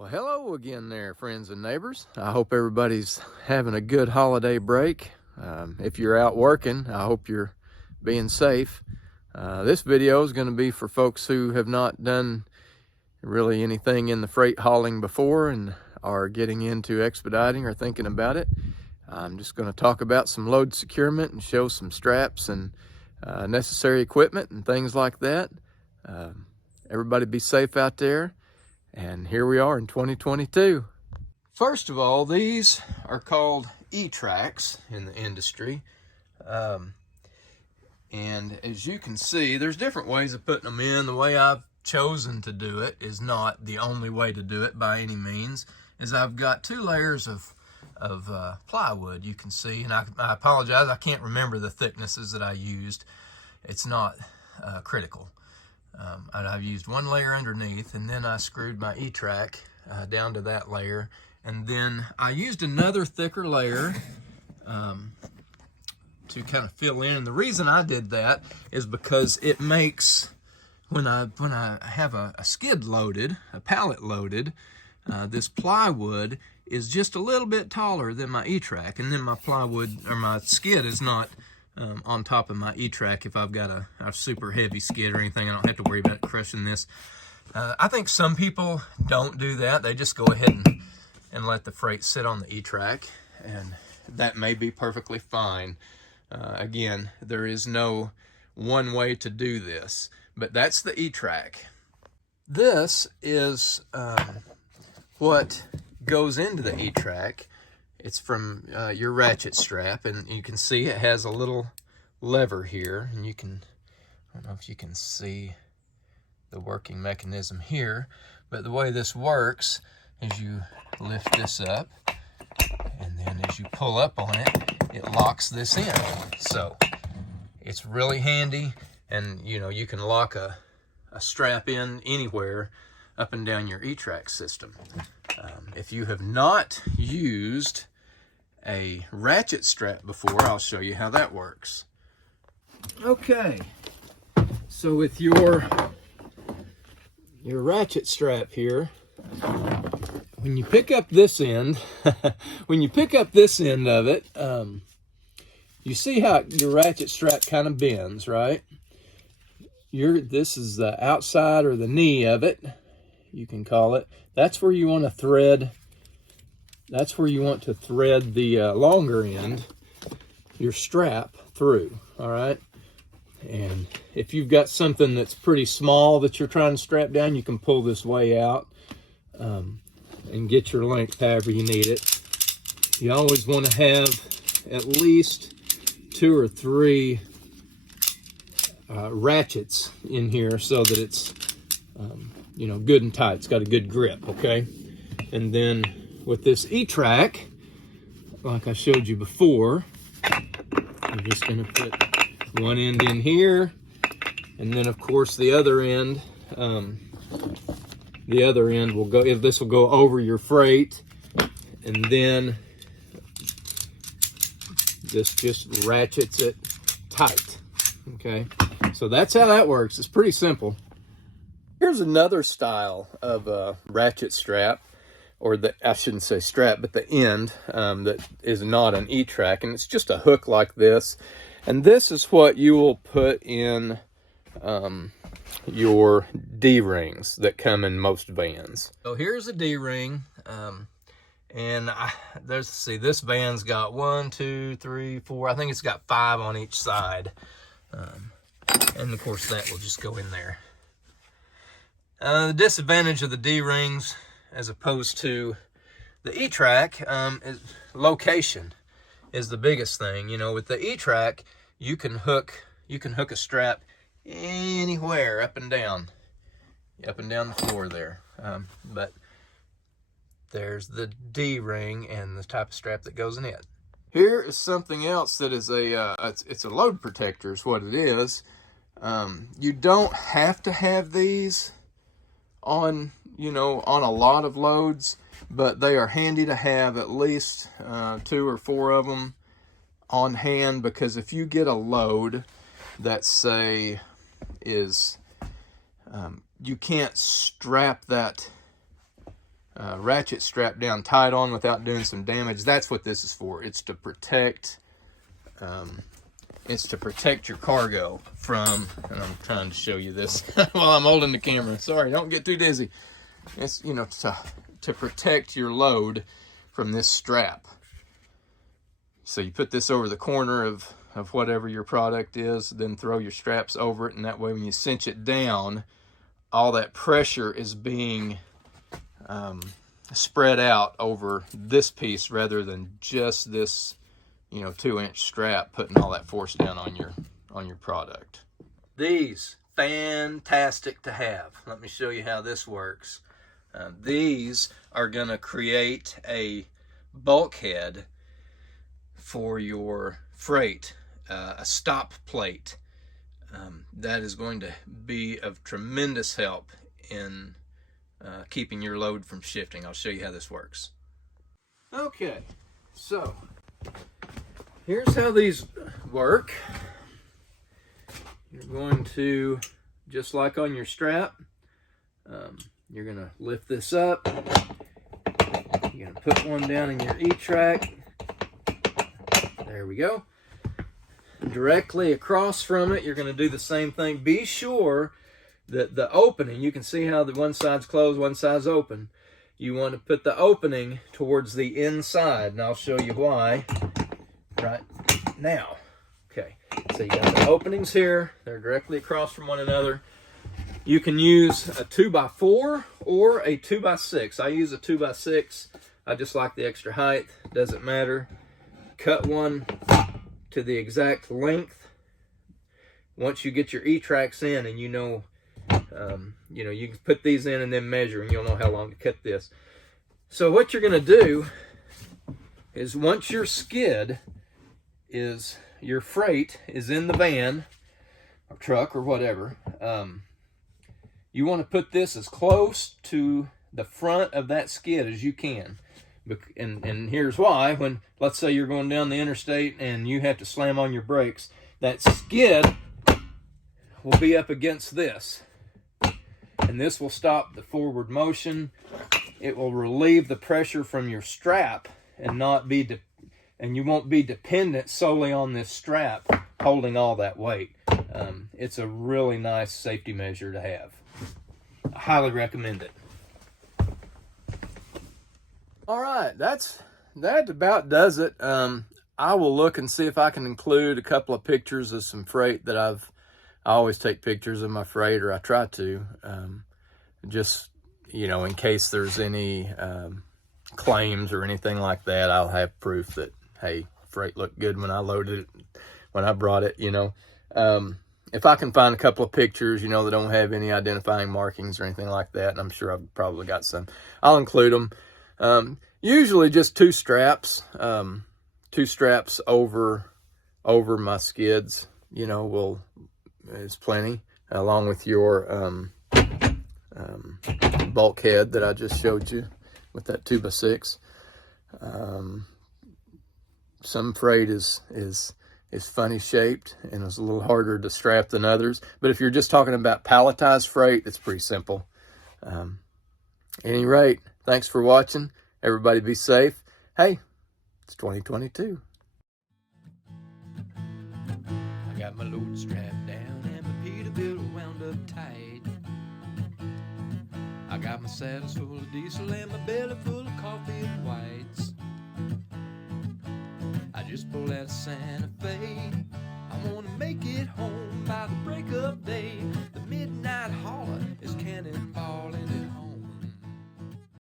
Well, hello again there, friends and neighbors. I hope everybody's having a good holiday break. If you're out working, I hope you're being safe. This video is going to be for folks who have not done really anything in the freight hauling before and are getting into expediting or thinking about it. I'm just going to talk about some load securement and show some straps and necessary equipment and things like that. Everybody be safe out there. And here we are in 2022. First of all, these are called E-tracks in the industry. And as you can see, there's different ways of putting them in. The way I've chosen to do it is not the only way to do it by any means, is I've got two layers of plywood, you can see. And I apologize, I can't remember the thicknesses that I used. It's not critical. And I've used one layer underneath, and then I screwed my E-track down to that layer, and then I used another thicker layer to kind of fill in. And the reason I did that is because it makes, when I have a skid loaded, a pallet loaded, this plywood is just a little bit taller than my E-track, and then my plywood or my skid is not on top of my E-track. If I've got a super heavy skid or anything, I don't have to worry about crushing this. I think some people don't do that. They just go ahead and let the freight sit on the E-track, and that may be perfectly fine. Again, there is no one way to do this, but that's the E-track. This is what goes into the E-track. It's from your ratchet strap, and you can see it has a little lever here, and you can, I don't know if you can see the working mechanism here, but the way this works is you lift this up, and then as you pull up on it, it locks this in. So it's really handy, and you can lock a strap in anywhere up and down your E-track system. If you have not used a ratchet strap before, I'll show you how that works. Okay, so with your ratchet strap here, when you pick up this end, when you pick up this end of it, you see how your ratchet strap kind of bends, right? This is the outside or the knee of it, you can call it. That's where you want to thread. That's where you want to thread the longer end, your strap, through, all right? And if you've got something that's pretty small that you're trying to strap down, you can pull this way out and get your length however you need it. You always want to have at least 2 or 3 ratchets in here so that it's, good and tight. It's got a good grip, okay? And then with this E-track, like I showed you before, I'm just going to put one end in here, and then of course the other end will go, this will go over your freight, and then this just ratchets it tight. Okay, so that's how that works. It's pretty simple. Here's another style of ratchet strap, or I shouldn't say strap, but the end that is not an E-track, and it's just a hook like this. And this is what you will put in your D-rings that come in most vans. So here's a D-ring, and this van's got 1, 2, 3, 4. I think it's got 5 on each side, and of course that will just go in there. The disadvantage of the D-rings as opposed to the E-track is location is the biggest thing. With the E-track, you can hook a strap anywhere up and down the floor there. But there's the D-ring and the type of strap that goes in it. Here is something else that is it's a load protector is what it is. You don't have to have these on a lot of loads, but they are handy to have at least 2 or 4 of them on hand, because if you get a load that, say, is you can't strap that ratchet strapped down tight on without doing some damage. That's what this is for. It's to protect your cargo from, and I'm trying to show you this while I'm holding the camera. Sorry, don't get too dizzy. It's, you know, to protect your load from this strap. So you put this over the corner of whatever your product is, then throw your straps over it, and that way when you cinch it down, all that pressure is being spread out over this piece rather than just this, you know, 2-inch strap putting all that force down on your product. These, fantastic to have. Let me show you how this works. These are going to create a bulkhead for your freight, a stop plate. That is going to be of tremendous help in keeping your load from shifting. I'll show you how this works. Okay, so here's how these work. You're going to, just like on your strap, you're going to lift this up. You're going to put one down in your E-track. There we go. Directly across from it, you're going to do the same thing. Be sure that the opening, you can see how the one side's closed, one side's open. You want to put the opening towards the inside, and I'll show you why right now. Okay, so you got the openings here. They're directly across from one another. You can use a 2x4 or a 2x6. I use a 2x6. I just like the extra height. Doesn't matter. Cut one to the exact length. Once you get your E-tracks in, and you know, you can put these in and then measure, and you'll know how long to cut this. So what you're going to do is, once your skid is, your freight is in the van or truck or whatever, you want to put this as close to the front of that skid as you can. And here's why. When, let's say you're going down the interstate and you have to slam on your brakes, that skid will be up against this. And this will stop the forward motion. It will relieve the pressure from your strap and not be, and you won't be dependent solely on this strap holding all that weight. It's a really nice safety measure to have. I highly recommend it. All right, that about does it. I will look and see if I can include a couple of pictures of some freight that I always take pictures of my freight, or I try to, just, you know, in case there's any claims or anything like that, I'll have proof that, hey, freight looked good when I loaded it, when I brought it, you know. If I can find a couple of pictures, you know, that don't have any identifying markings or anything like that, and I'm sure I've probably got some, I'll include them. Usually just two straps over my skids, you know, is plenty, along with your bulkhead that I just showed you with that 2x6. Some freight is funny shaped and is a little harder to strap than others, but if you're just talking about palletized freight, it's pretty simple. At any rate, thanks for watching. Everybody be safe. Hey, it's 2022. I got my load strapped down and my Peterbilt wound up tight. I got my saddles full of diesel and my belly full of coffee and whites. I just pulled out of Santa Fe